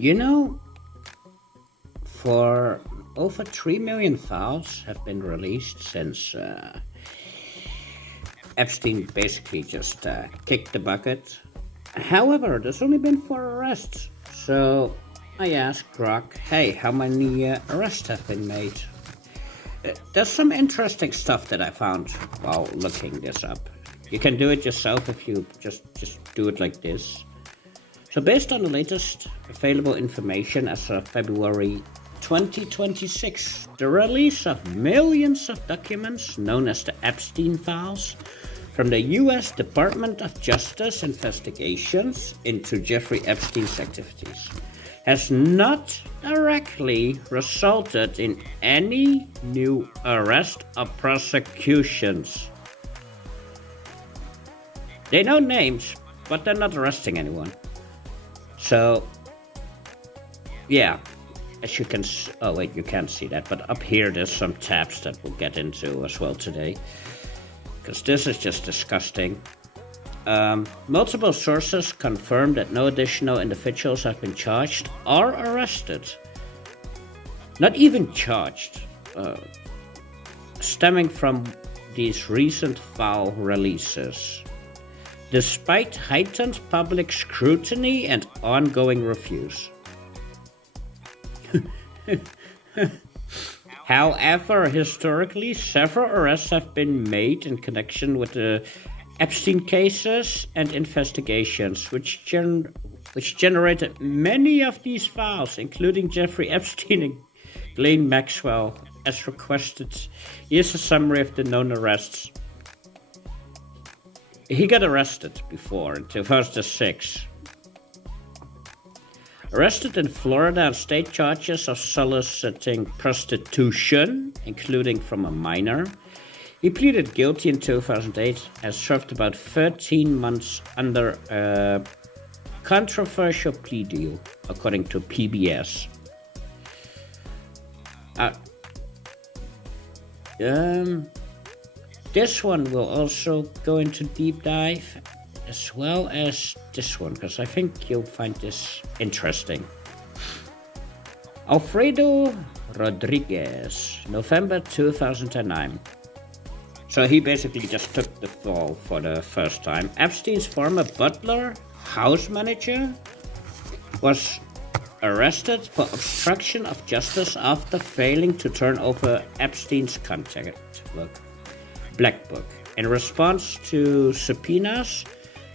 You know, for over 3 million files have been released since Epstein basically just kicked the bucket. However, there's only been 4 arrests. So I asked Grok, hey, how many arrests have been made? There's some interesting stuff that I found while looking this up. You can do it yourself if you just do it like this. So based on the latest available information as of February 2026, the release of millions of documents known as the Epstein Files from the U.S. Department of Justice investigations into Jeffrey Epstein's activities has not directly resulted in any new arrest or prosecutions. They know names, but they're not arresting anyone. So, yeah, as you can, oh wait, you can't see that, but up here there's some tabs that we'll get into as well today, because this is just disgusting. Multiple sources confirm that no additional individuals have been charged or arrested. Not even charged, stemming from these recent file releases, despite heightened public scrutiny and ongoing reviews. However, historically, several arrests have been made in connection with the Epstein cases and investigations, which generated many of these files, including Jeffrey Epstein and Ghislaine Maxwell, as requested. Here's a summary of the known arrests. He got arrested before in 2006. Arrested in Florida on state charges of soliciting prostitution, including from a minor. He pleaded guilty in 2008 and served about 13 months under a controversial plea deal, according to PBS. This one will also go into deep dive, as well as this one, because I think you'll find this interesting. Alfredo Rodriguez, November 2009. So he basically just took the fall for the first time. Epstein's former butler, house manager, was arrested for obstruction of justice after failing to turn over Epstein's contact book, Black Book, in response to subpoenas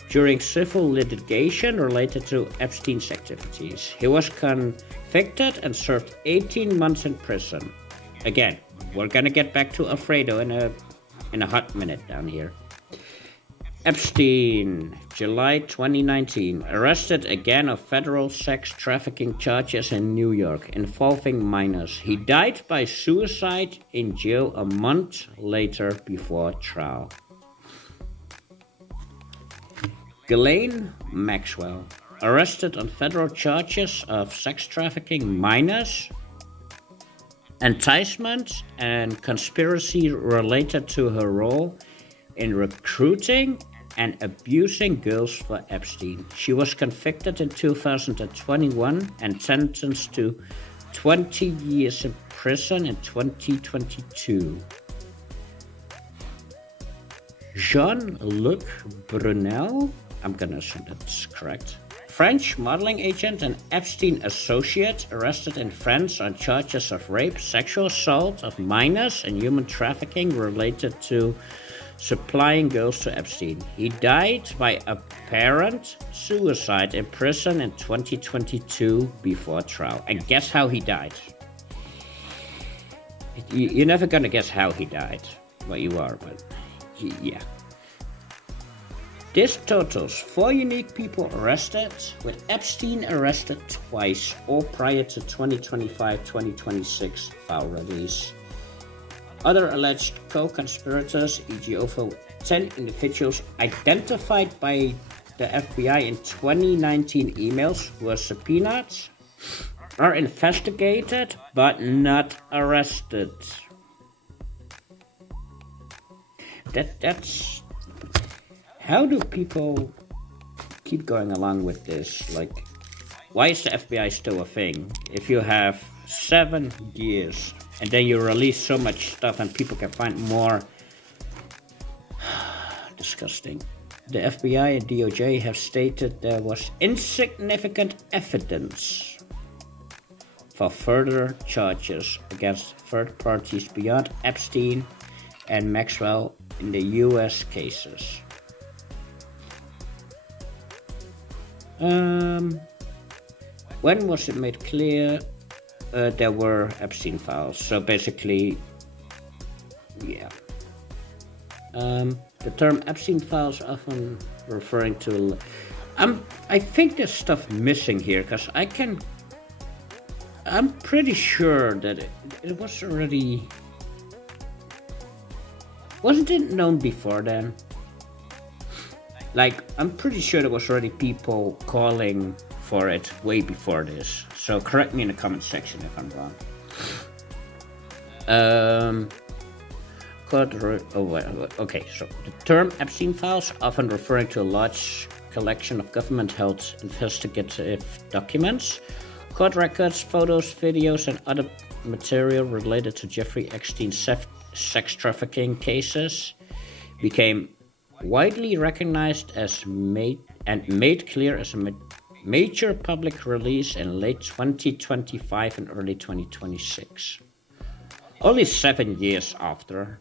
during civil litigation related to Epstein's activities. He was convicted and served 18 months in prison. Again, we're gonna get back to Alfredo in a hot minute down here. Epstein, July 2019, arrested again of federal sex trafficking charges in New York involving minors. He died by suicide in jail a month later before trial. Ghislaine Maxwell, arrested on federal charges of sex trafficking minors, enticement, and conspiracy related to her role in recruiting and abusing girls for Epstein. She was convicted in 2021 and sentenced to 20 years in prison in 2022. Jean-Luc Brunel, I'm gonna assume that's correct, French modeling agent and Epstein associate, arrested in France on charges of rape, sexual assault of minors, and human trafficking related to supplying girls to Epstein. He died by apparent suicide in prison in 2022 before trial. And guess how he died? You're never gonna guess how he died. Well, you are, but yeah. This totals 4 unique people arrested, with Epstein arrested twice, all prior to 2025-2026 file release. Other alleged co-conspirators, e.g. over 10 individuals identified by the FBI in 2019 emails, were subpoenaed, are investigated, but not arrested. That's... How do people keep going along with this? Like, why is the FBI still a thing? If you have 7 years and then you release so much stuff and people can find more. Disgusting. The FBI and DOJ have stated there was insignificant evidence for further charges against third parties beyond Epstein and Maxwell in the US cases. When was it made clear there were Epstein Files? So basically, yeah. The term Epstein Files often referring to... I think there's stuff missing here, because I'm pretty sure that it was already... Wasn't it known before then? Like, I'm pretty sure there was already people calling for it way before this. So correct me in the comment section if I'm wrong. Okay, so the term Epstein Files, often referring to a large collection of government-held investigative documents, court records, photos, videos, and other material related to Jeffrey Epstein's sex trafficking cases, became widely recognized as made clear as a major public release in late 2025 and early 2026. Only 7 years after,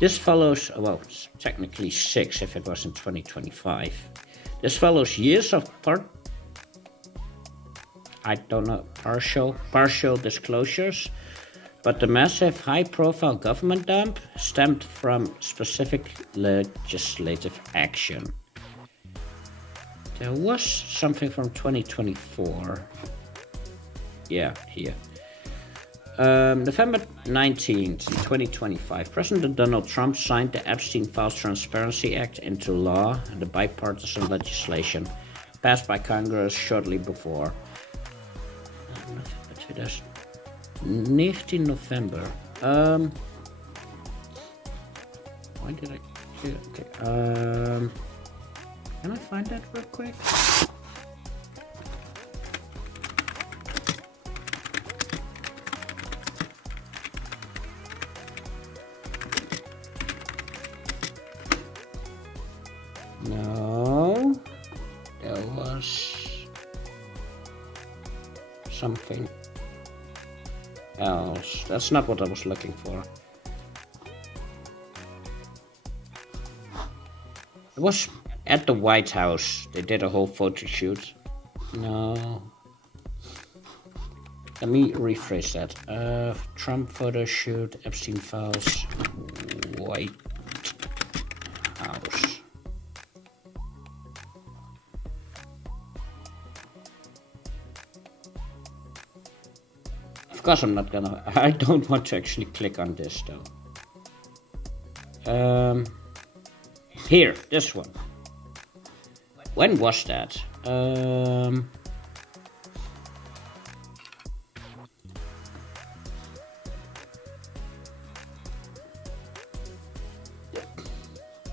this follows, well, technically 6 if it was in 2025. This follows years of partial disclosures, but the massive high-profile government dump stemmed from specific legislative action. There was something from 2024. Yeah, here. November 19th, 2025, President Donald Trump signed the Epstein Files Transparency Act into law, and the bipartisan legislation passed by Congress shortly before. 19 November. Why did I... Okay. Can I find that real quick? No, there was something else. That's not what I was looking for. It was at the White House. They did a whole photo shoot. No. Let me rephrase that. Trump photo shoot, Epstein Files, White House. Of course I'm not gonna... I don't want to actually click on this though. Here, this one. When was that?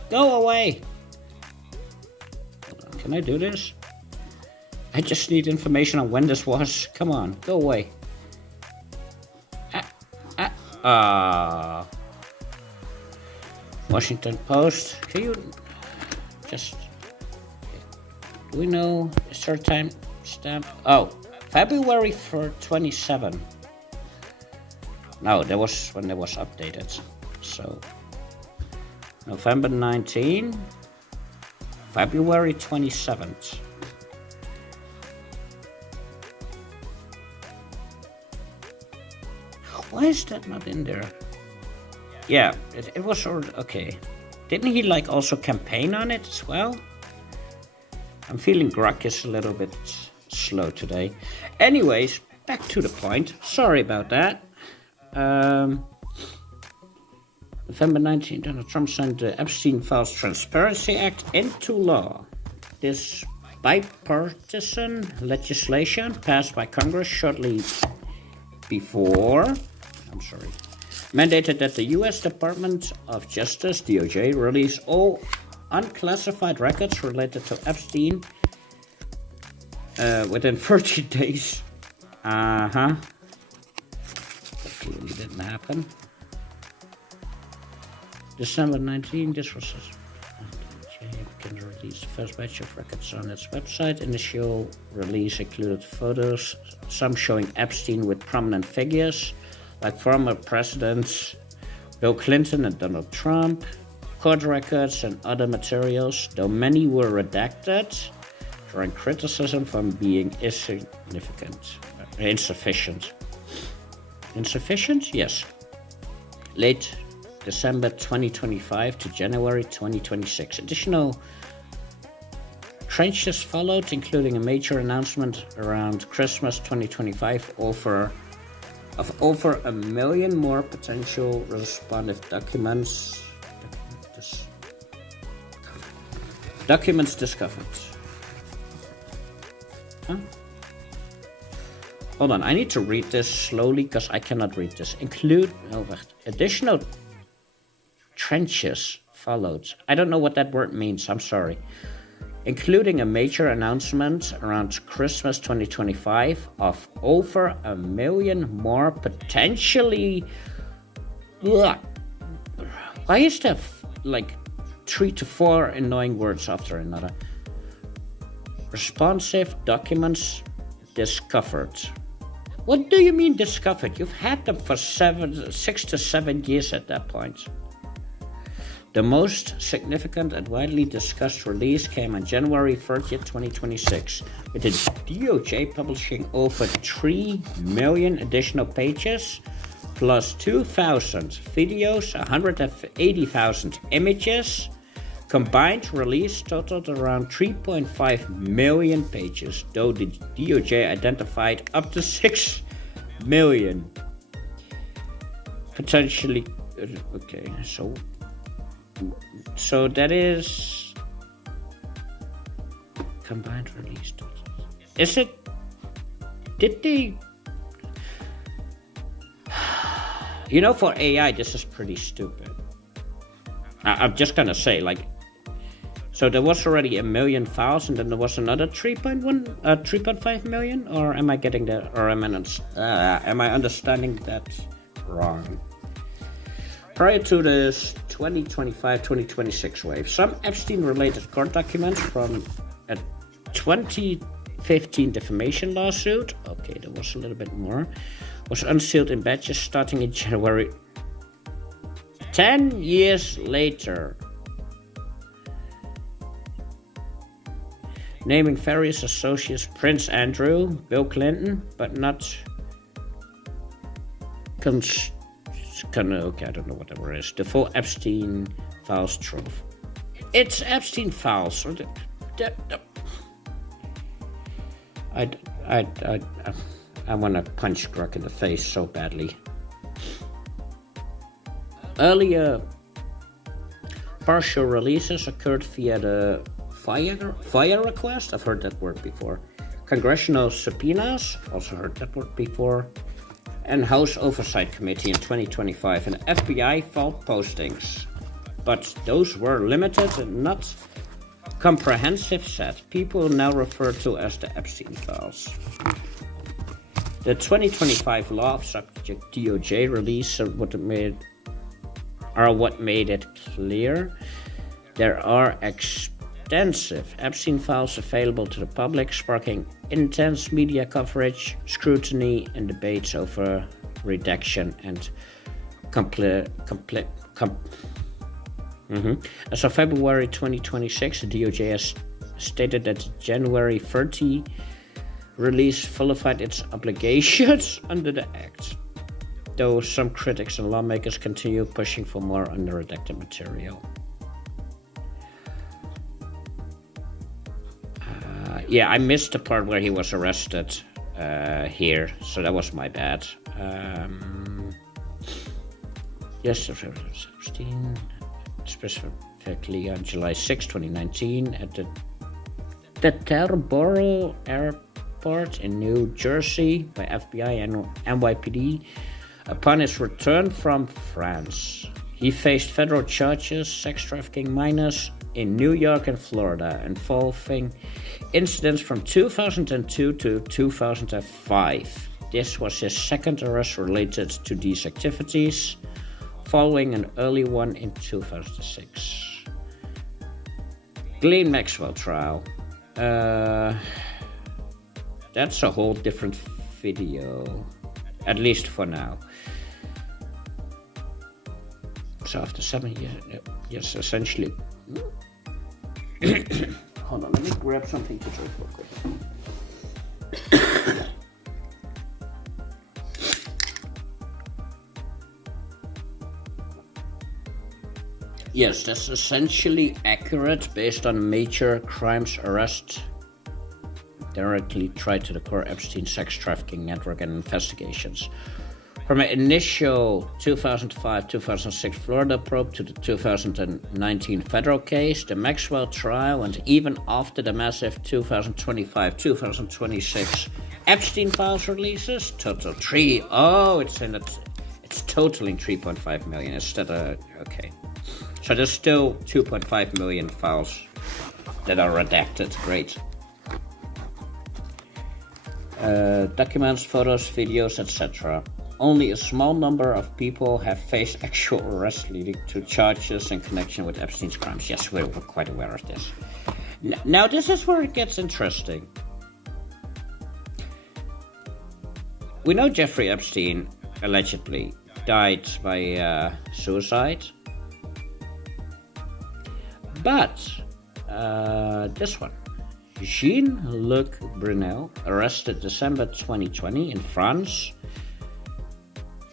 Go away! Can I do this? I just need information on when this was. Come on, go away. Washington Post. Can you just... Do we know a certain time stamp? Oh, February 27. No, that was when it was updated. So, November 19, February 27th. Why is that not in there? Yeah, it was already, okay. Didn't he like also campaign on it as well? I'm feeling Grok is a little bit slow today. Anyways, back to the point. Sorry about that. November 19th, Donald Trump signed the Epstein Files Transparency Act into law. This bipartisan legislation passed by Congress shortly before, mandated that the U.S. Department of Justice, DOJ, release all unclassified records related to Epstein within 30 days. That clearly didn't happen. December 19, this was can release the first batch of records on its website. Initial release included photos, some showing Epstein with prominent figures like former presidents Bill Clinton and Donald Trump, court records and other materials, though many were redacted, drawing criticism from being insufficient. Insufficient? Yes. Late December 2025 to January 2026. Additional trenches followed, including a major announcement around Christmas 2025 of over 1 million more potential responsive documents. Documents discovered. Huh? Hold on, I need to read this slowly because I cannot read this. Additional trenches followed. I don't know what that word means, I'm sorry. Including a major announcement around Christmas 2025 of over 1 million more potentially. Why is there like 3 to 4 annoying words after another? Responsive documents discovered. What do you mean discovered? You've had them for 6 to 7 years at that point. The most significant and widely discussed release came on January 30th, 2026, with the DOJ publishing over 3 million additional pages, plus 2,000 videos, 180,000 images. Combined release totaled around 3.5 million pages, though the DOJ identified up to 6 million. Potentially, okay, so that is combined release total. Is it? Did they? You know, for AI, this is pretty stupid. I'm just gonna say, like, so there was already 1 million files, and then there was another 3.5 million, or am I getting that, or am I understanding that wrong? Prior to this 2025-2026 wave, some Epstein-related court documents from a 2015 defamation lawsuit, okay, there was a little bit more, was unsealed in batches starting in January. 10 years later, naming various associates Prince Andrew, Bill Clinton, but not okay, I don't know what that word is. The full Epstein Files trove. It's Epstein Files. I want to punch Grok in the face so badly. Earlier partial releases occurred via the FIRE request. I've heard that word before. Congressional subpoenas. Also heard that word before. And House Oversight Committee in 2025 and FBI fault postings. But those were limited and not comprehensive set. People now refer to as the Epstein Files. The 2025 law of subject DOJ release are what made it clear. There are extensive Epstein files available to the public, sparking intense media coverage, scrutiny, and debates over redaction and As of February 2026, the DOJ has stated that the January 30 release fulfilled its obligations under the Act, though some critics and lawmakers continue pushing for more unredacted material. Yeah, I missed the part where he was arrested here, so that was my bad. Yes, Epstein, specifically on July 6, 2019, at the Teterboro Airport in New Jersey by FBI and NYPD. Upon his return from France, he faced federal charges, sex trafficking minors, in New York and Florida involving incidents from 2002 to 2005. This was his second arrest related to these activities, following an early one in 2006. Ghislaine Maxwell trial. That's a whole different video, at least for now. So after 7 years, yes, essentially. Hold on, let me grab something to drink real quick. Yes, that's essentially accurate based on major crimes arrest directly tied to the core Epstein sex trafficking network and investigations. From an initial 2005-2006 Florida probe to the 2019 federal case, the Maxwell trial, and even after the massive 2025-2026 Epstein Files releases, total 3. Oh, it's totaling 3.5 million instead of okay. So there's still 2.5 million files that are redacted. Great. Documents, photos, videos, etc. Only a small number of people have faced actual arrest leading to charges in connection with Epstein's crimes. Yes, we're quite aware of this. Now, this is where it gets interesting. We know Jeffrey Epstein allegedly died by suicide. But this one. Jean-Luc Brunel, arrested December 2020 in France.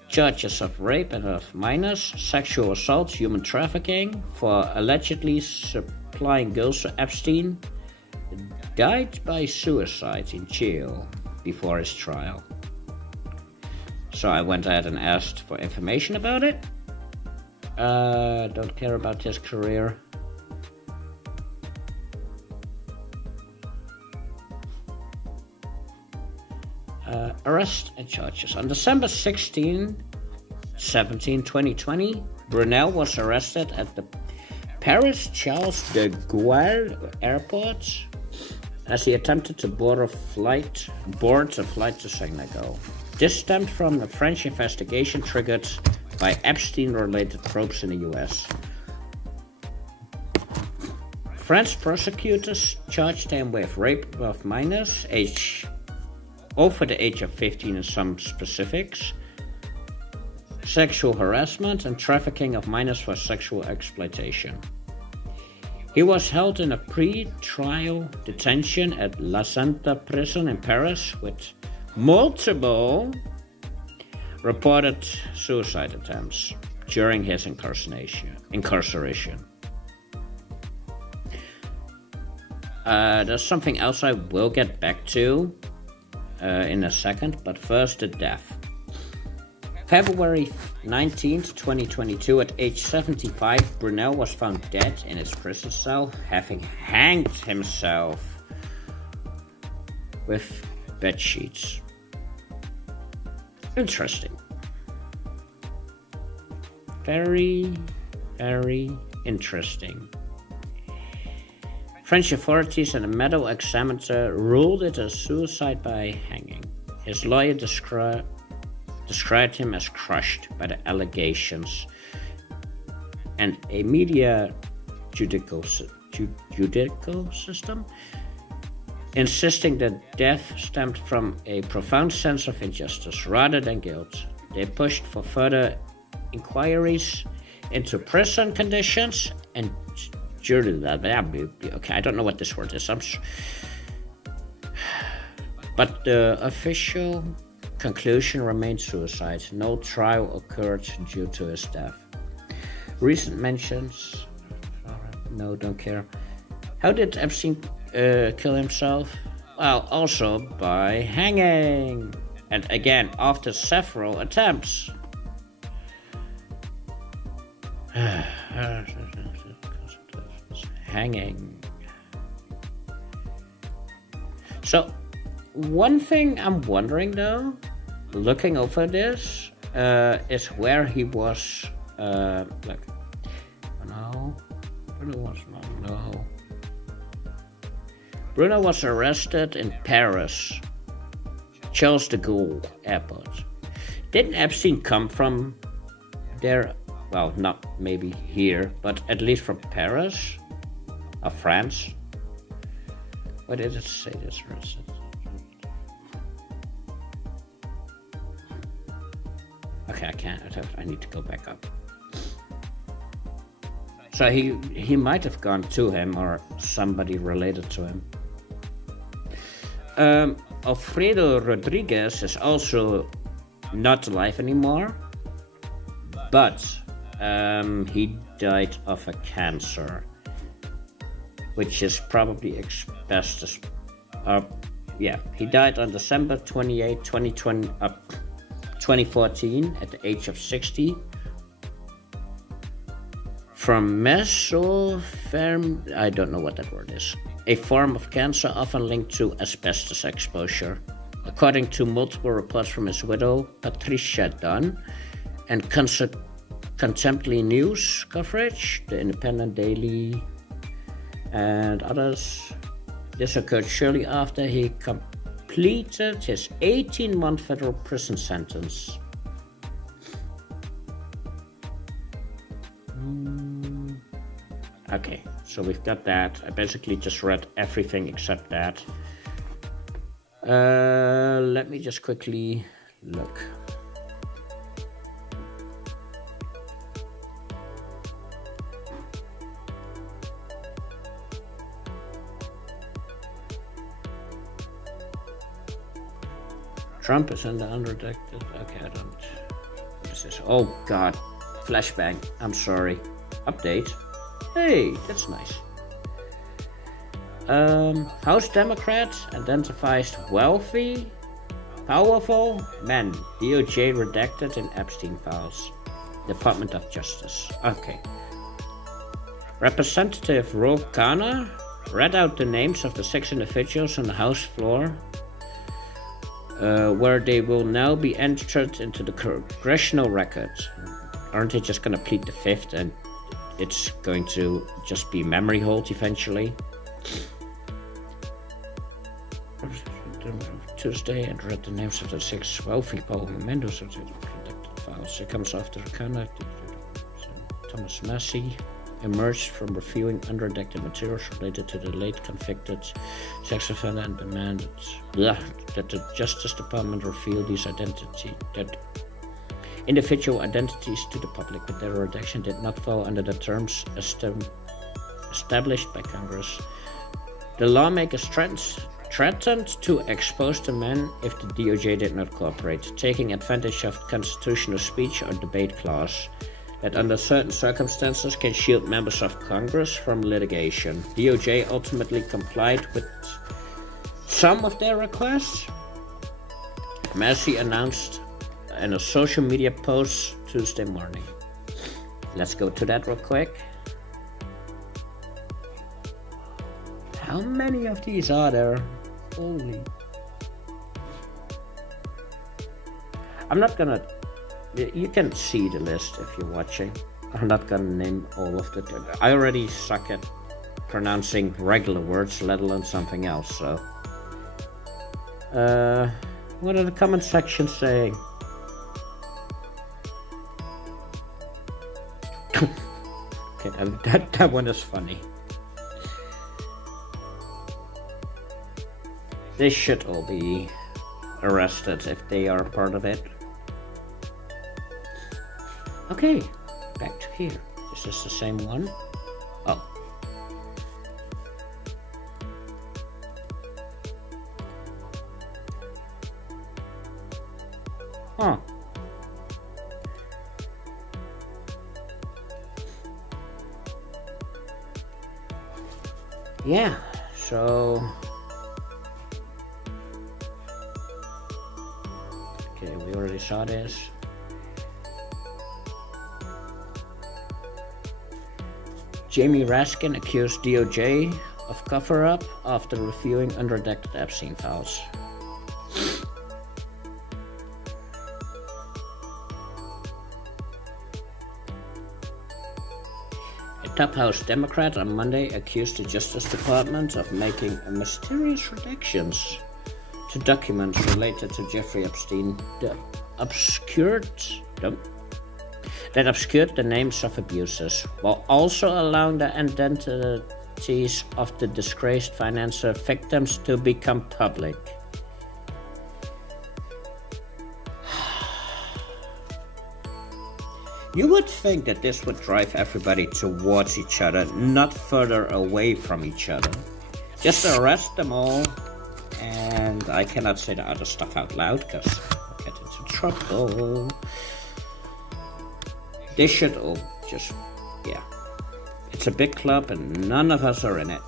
Charges of rape and of minors, sexual assault, human trafficking for allegedly supplying girls to Epstein. Died by suicide in jail before his trial. So I went ahead and asked for information about it. Don't care about his career. Arrest and charges. On December 17, 2020, Brunel was arrested at the Paris Charles de Gaulle airport as he attempted to board a flight to Senegal. This stemmed from the French investigation triggered by Epstein-related probes in the US. French prosecutors charged him with rape of minors over the age of 15 in some specifics, sexual harassment, and trafficking of minors for sexual exploitation. He was held in a pre-trial detention at La Santa prison in Paris with multiple reported suicide attempts during his incarceration. There's something else I will get back to in a second, but first the death. February 19th, 2022, at age 75, Brunel was found dead in his prison cell, having hanged himself with bed sheets. Interesting. Very, very interesting. French authorities and a medical examiner ruled it a suicide by hanging. His lawyer described him as crushed by the allegations, and a media judicial system insisting that death stemmed from a profound sense of injustice rather than guilt. They pushed for further inquiries into prison conditions and okay, I don't know what this word is. But the official conclusion remained suicide. No trial occurred due to his death. Recent mentions. No, don't care. How did Epstein kill himself? Well, also by hanging. And again, after several attempts. Hanging. So, one thing I'm wondering though, looking over this, is where he was, Brunel was not, no. Brunel was arrested in Paris, Charles de Gaulle Airport. Didn't Epstein come from there? Well, not maybe here, but at least from Paris or France. What did it say this arrested? Okay, I can't. I need to go back up. So he might have gone to him or somebody related to him. Alfredo Rodriguez is also not alive anymore, but he died of a cancer, which is probably asbestos. He died on December 28, 2014 at the age of 60 from mesothelioma, I don't know what that word is, a form of cancer often linked to asbestos exposure. According to multiple reports from his widow, Patricia Dunn, and Contemporary News coverage, the Independent Daily, and others, this occurred shortly after he completed his 18-month federal prison sentence. Okay, so we've got that. I basically just read everything except that. Let me just quickly look. Trump is in the unredacted. Okay, I don't. What is this? Oh God, flashbang. I'm sorry. Update. Hey, that's nice. House Democrat identifies wealthy, powerful men. DOJ redacted in Epstein Files. Department of Justice. Okay. Representative Ro Khanna read out the names of the 6 individuals on the House floor, where they will now be entered into the congressional record. Aren't they just going to plead the 5th and it's going to just be memory hold eventually? Tuesday, and read the names of the 6 wealthy men who redacted files. It comes after Khanna. Thomas Massey emerged from reviewing unredacted materials related to the late convicted sex offender and demanded that the Justice Department reveal these individual identities to the public, but their redaction did not fall under the terms established by Congress. The lawmakers threatened to expose the men if the DOJ did not cooperate, taking advantage of constitutional speech or debate clause that under certain circumstances can shield members of Congress from litigation. DOJ ultimately complied with some of their requests. Massey announced in a social media post Tuesday morning. Let's go to that real quick. How many of these are there? Holy. I'm not gonna, you can see the list if you're watching. I'm not gonna name all of them. I already suck at pronouncing regular words, let alone something else, so. What are the comment sections saying? Okay, that one is funny. They should all be arrested if they are part of it. Okay, back to here. Is this the same one? Oh. Huh. Yeah, so okay, we already saw this. Jamie Raskin accused DOJ of cover-up after reviewing unredacted Epstein files. A top House Democrat on Monday accused the Justice Department of making mysterious redactions to documents related to Jeffrey Epstein that obscured the names of abusers, while also allowing the identities of the disgraced financial victims to become public. You would think that this would drive everybody towards each other, not further away from each other. Just arrest them all, and I cannot say the other stuff out loud because I'll get into trouble. They should all just, yeah. It's a big club and none of us are in it.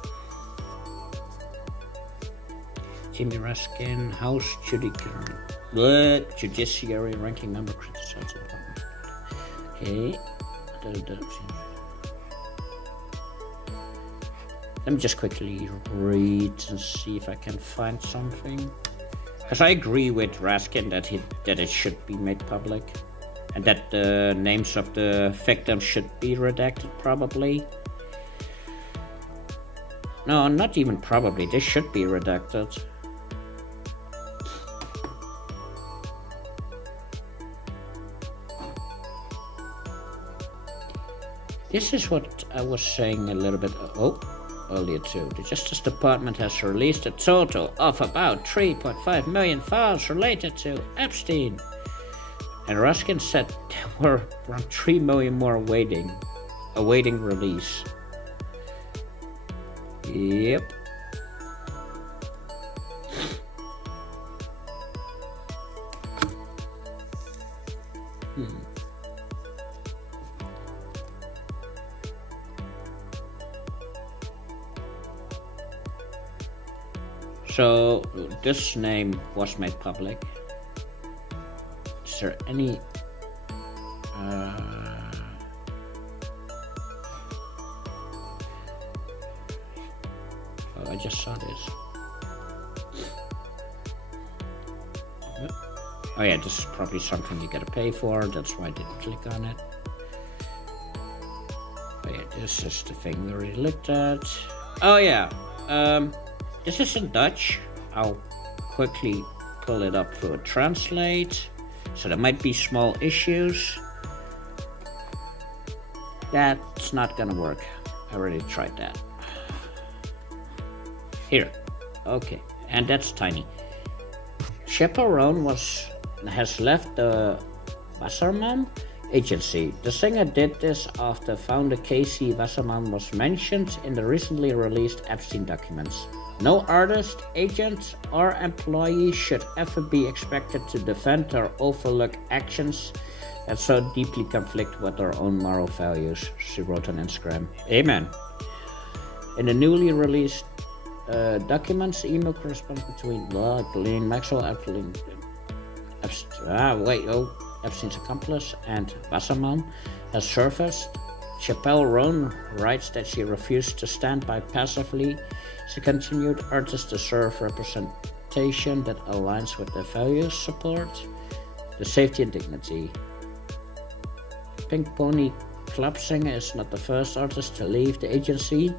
Jimmy Raskin, House Judiciary Ranking Member criticized the department. Okay. Let me just quickly read and see if I can find something. Because I agree with Raskin that it should be made public. And that the names of the victims should be redacted, probably. No, not even probably. They should be redacted. This is what I was saying a little bit earlier too. The Justice Department has released a total of about 3.5 million files related to Epstein. And Raskin said there were around 3 million more awaiting release. Yep. So this name was made public. Is there any I just saw this. Oh yeah, this is probably something you gotta pay for, that's why I didn't click on it. Oh yeah, this is the thing we already looked at. Oh yeah, this is in Dutch. I'll quickly pull it up for a translate. So there might be small issues. That's not gonna work. I already tried that. Here. Okay. And that's tiny. Chaperone has left the Wasserman agency. The singer did this after founder Casey Wasserman was mentioned in the recently released Epstein documents. No artist, agent, or employee should ever be expected to defend or overlook actions that so deeply conflict with their own moral values, she wrote on Instagram. Amen. In the newly released documents, email correspondence between Ghislaine Maxwell, Epstein's accomplice, and Wasserman has surfaced. Chappelle Roan writes that she refused to stand by passively. She continued, artists deserve representation that aligns with their values, support, the safety and dignity. Pink Pony Club singer is not the first artist to leave the agency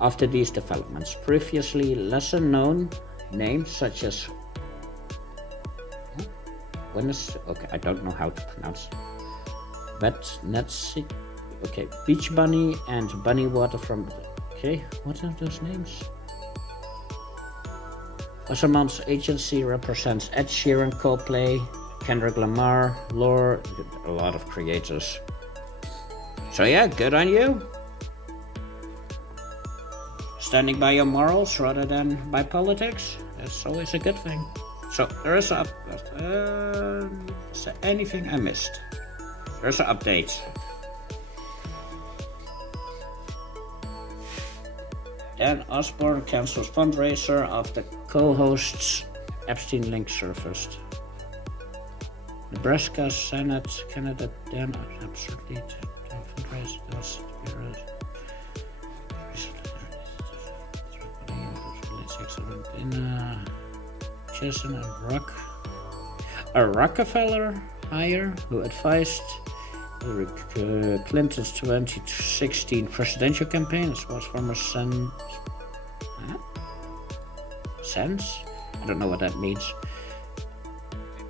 after these developments. Previously lesser known names such as I don't know how to pronounce Natsi, Beach Bunny and Bunny Water from what are those names? Wasserman's agency represents Ed Sheeran, Coldplay, Kendrick Lamar, Lorde, a lot of creators. So yeah, good on you. Standing by your morals rather than by politics, that's always a good thing. So there is is there anything I missed? There's an update. Dan Osborne cancels fundraiser after co-hosts Epstein link surfaced. Nebraska Senate candidate Dan absurdly fundraiser in Jason and a Rockefeller hire who advised Hillary Clinton's 2016 presidential campaign as well as former Sense? I don't know what that means.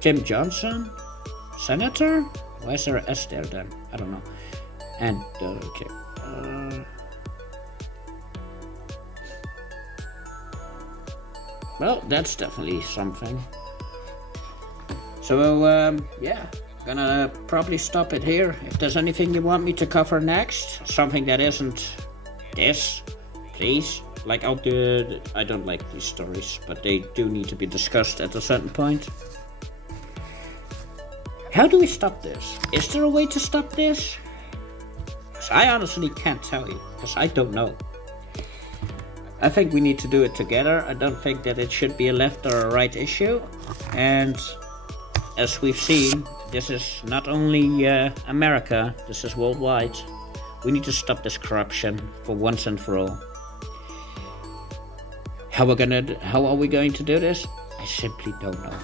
Tim Johnson? Senator? Why is there an S there then? I don't know. And, okay. Well, that's definitely something. So, yeah. Gonna probably stop it here. If there's anything you want me to cover next, something that isn't this, please. Like, I don't like these stories, but they do need to be discussed at a certain point. How do we stop this? Is there a way to stop this? 'Cause I honestly can't tell you, because I don't know. I think we need to do it together. I don't think that it should be a left or a right issue. And as we've seen, this is not only America, this is worldwide. We need to stop this corruption for once and for all. How are we going to do this? I simply don't know.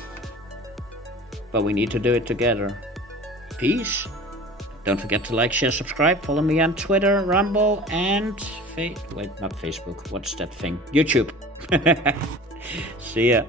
But we need to do it together. Peace. Don't forget to like, share, subscribe. Follow me on Twitter, Rumble, and not Facebook. What's that thing? YouTube. See ya.